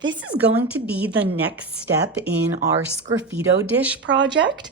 This is going to be the next step in our Sgraffito dish project.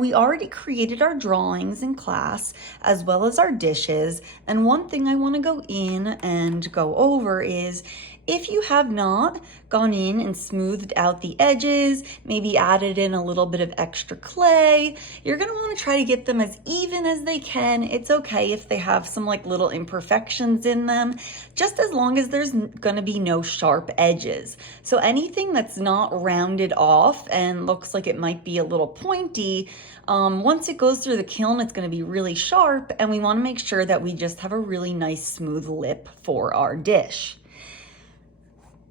We already created our drawings in class as well as our dishes. And one thing I want to go in and go over is if you have not gone in and smoothed out the edges, maybe added in a little bit of extra clay, you're going to want to try to get them as even as they can. It's okay if they have some like little imperfections in them, just as long as there's going to be no sharp edges. So anything that's not rounded off and looks like it might be a little pointy, once it goes through the kiln, it's going to be really sharp, and we want to make sure that we just have a really nice smooth lip for our dish.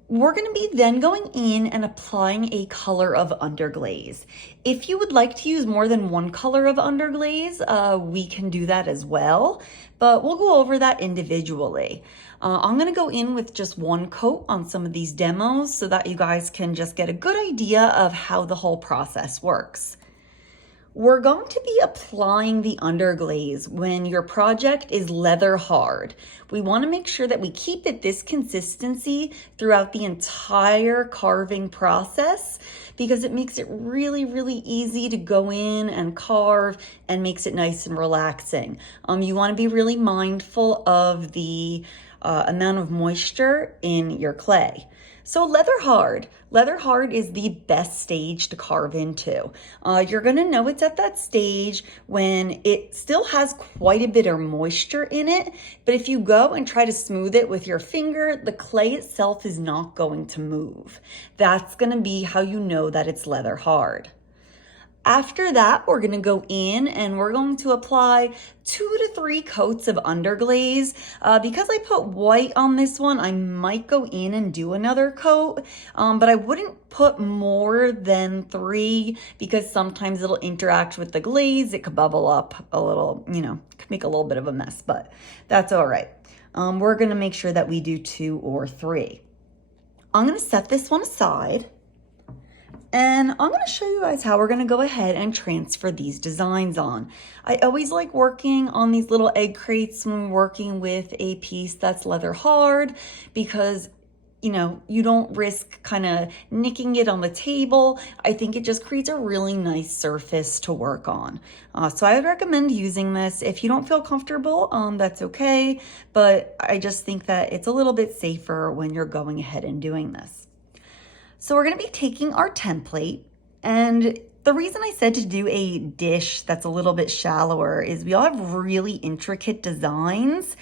We're going to be then going in and applying a color of underglaze. If you would like to use more than one color of underglaze, we can do that as well, but we'll go over that individually. I'm going to go in with just one coat on some of these demos so that you guys can just get a good idea of how the whole process works. We're going to be applying the underglaze when your project is leather hard. We want to make sure that we keep it this consistency throughout the entire carving process because it makes it really, really easy to go in and carve and makes it nice and relaxing. You want to be really mindful of the amount of moisture in your clay. So leather hard is the best stage to carve into. You're gonna know it's at that stage when it still has quite a bit of moisture in it, but if you go and try to smooth it with your finger, the clay itself is not going to move. That's gonna be how you know that it's leather hard. After that, we're gonna go in and we're going to apply 2 to 3 coats of underglaze. Because I put white on this one, I might go in and do another coat, but I wouldn't put more than 3 because sometimes it'll interact with the glaze. It could bubble up a little, could make a little bit of a mess, but that's all right. We're gonna make sure that we do 2 or 3. I'm gonna set this one aside. And I'm going to show you guys how we're going to go ahead and transfer these designs on. I always like working on these little egg crates when working with a piece that's leather hard because you don't risk kind of nicking it on the table. I think it just creates a really nice surface to work on. So I would recommend using this. If you don't feel comfortable, that's okay. But I just think that it's a little bit safer when you're going ahead and doing this. So we're going to be taking our template, and the reason I said to do a dish that's a little bit shallower is we all have really intricate designs,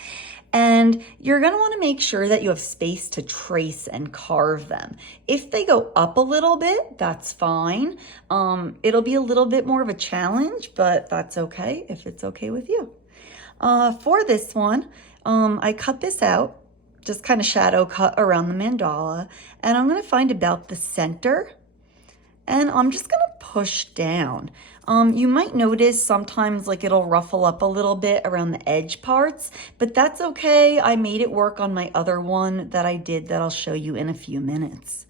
and you're going to want to make sure that you have space to trace and carve them. If they go up a little bit, that's fine. It'll be a little bit more of a challenge, but that's okay if it's okay with you. For this one, I cut this out. Just kind of shadow cut around the mandala, and I'm going to find about the center, and I'm just going to push down. You might notice sometimes like it'll ruffle up a little bit around the edge parts, but that's okay. I made it work on my other one that I did that I'll show you in a few minutes.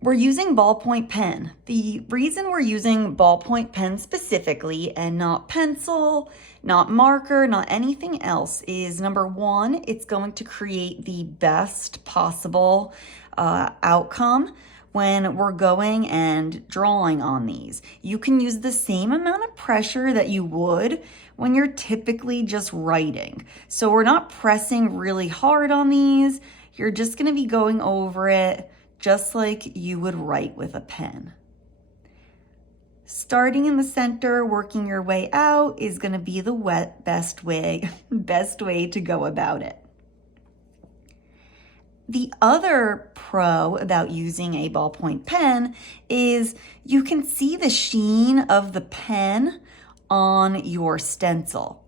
We're using ballpoint pen. The reason we're using ballpoint pen specifically and not pencil, not marker, not anything else is number one, it's going to create the best possible outcome when we're going and drawing on these. You can use the same amount of pressure that you would when you're typically just writing. So we're not pressing really hard on these. You're just gonna be going over it just like you would write with a pen. Starting in the center, working your way out is going to be the best way to go about it. The other pro about using a ballpoint pen is you can see the sheen of the pen on your stencil.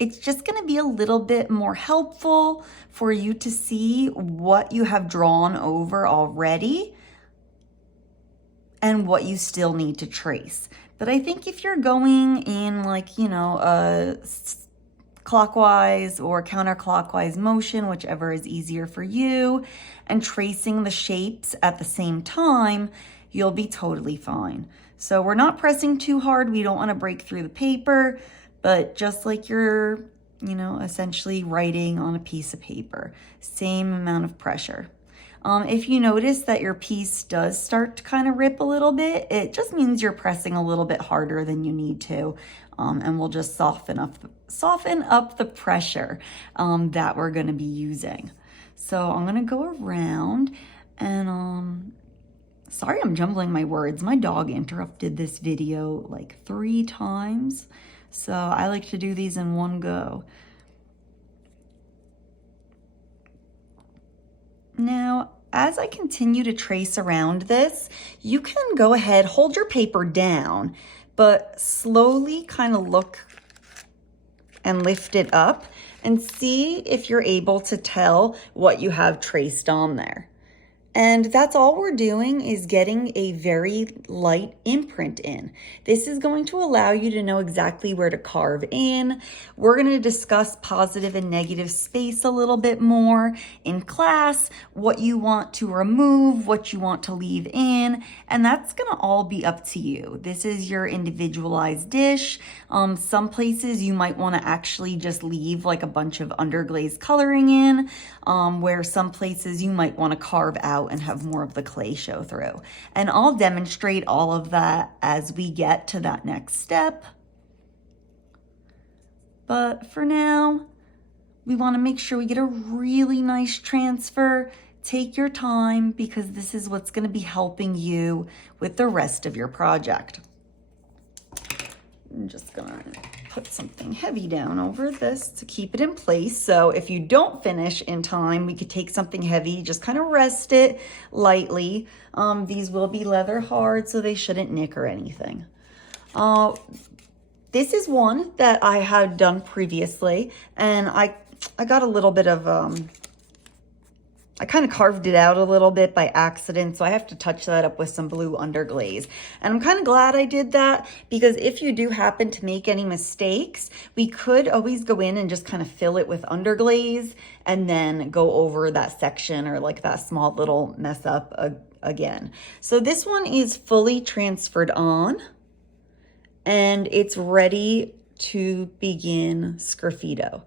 It's just going to be a little bit more helpful for you to see what you have drawn over already and what you still need to trace. But I think if you're going in like, a clockwise or counterclockwise motion, whichever is easier for you, and tracing the shapes at the same time, you'll be totally fine. So we're not pressing too hard. We don't want to break through the paper. But just like you're you know, essentially writing on a piece of paper. Same amount of pressure. If you notice that your piece does start to kind of rip a little bit, it just means you're pressing a little bit harder than you need to. And we'll just soften up the pressure that we're gonna be using. So I'm gonna go around and sorry I'm jumbling my words. My dog interrupted this video like 3 times. So I like to do these in one go. Now, as I continue to trace around this, you can go ahead, hold your paper down, but slowly kind of look and lift it up and see if you're able to tell what you have traced on there. And that's all we're doing, is getting a very light imprint in. This is going to allow you to know exactly where to carve in. We're going to discuss positive and negative space a little bit more in class, what you want to remove, what you want to leave in, and that's going to all be up to you. This is your individualized dish. Some places you might want to actually just leave like a bunch of underglaze coloring in, where some places you might want to carve out and have more of the clay show through. And I'll demonstrate all of that as we get to that next step. But for now, we want to make sure we get a really nice transfer. Take your time, because this is what's going to be helping you with the rest of your project. I'm just gonna put something heavy down over this to keep it in place. So if you don't finish in time, we could take something heavy, just kind of rest it lightly. These will be leather hard, so they shouldn't nick or anything. This is one that I had done previously, and I got a little bit of, I kind of carved it out a little bit by accident, so I have to touch that up with some blue underglaze. And I'm kind of glad I did that, because if you do happen to make any mistakes, we could always go in and just kind of fill it with underglaze and then go over that section or like that small little mess up again. So this one is fully transferred on, and it's ready to begin Sgraffito.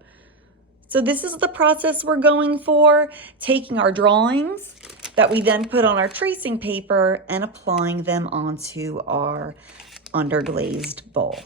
So this is the process we're going for, taking our drawings that we then put on our tracing paper and applying them onto our underglazed bowl.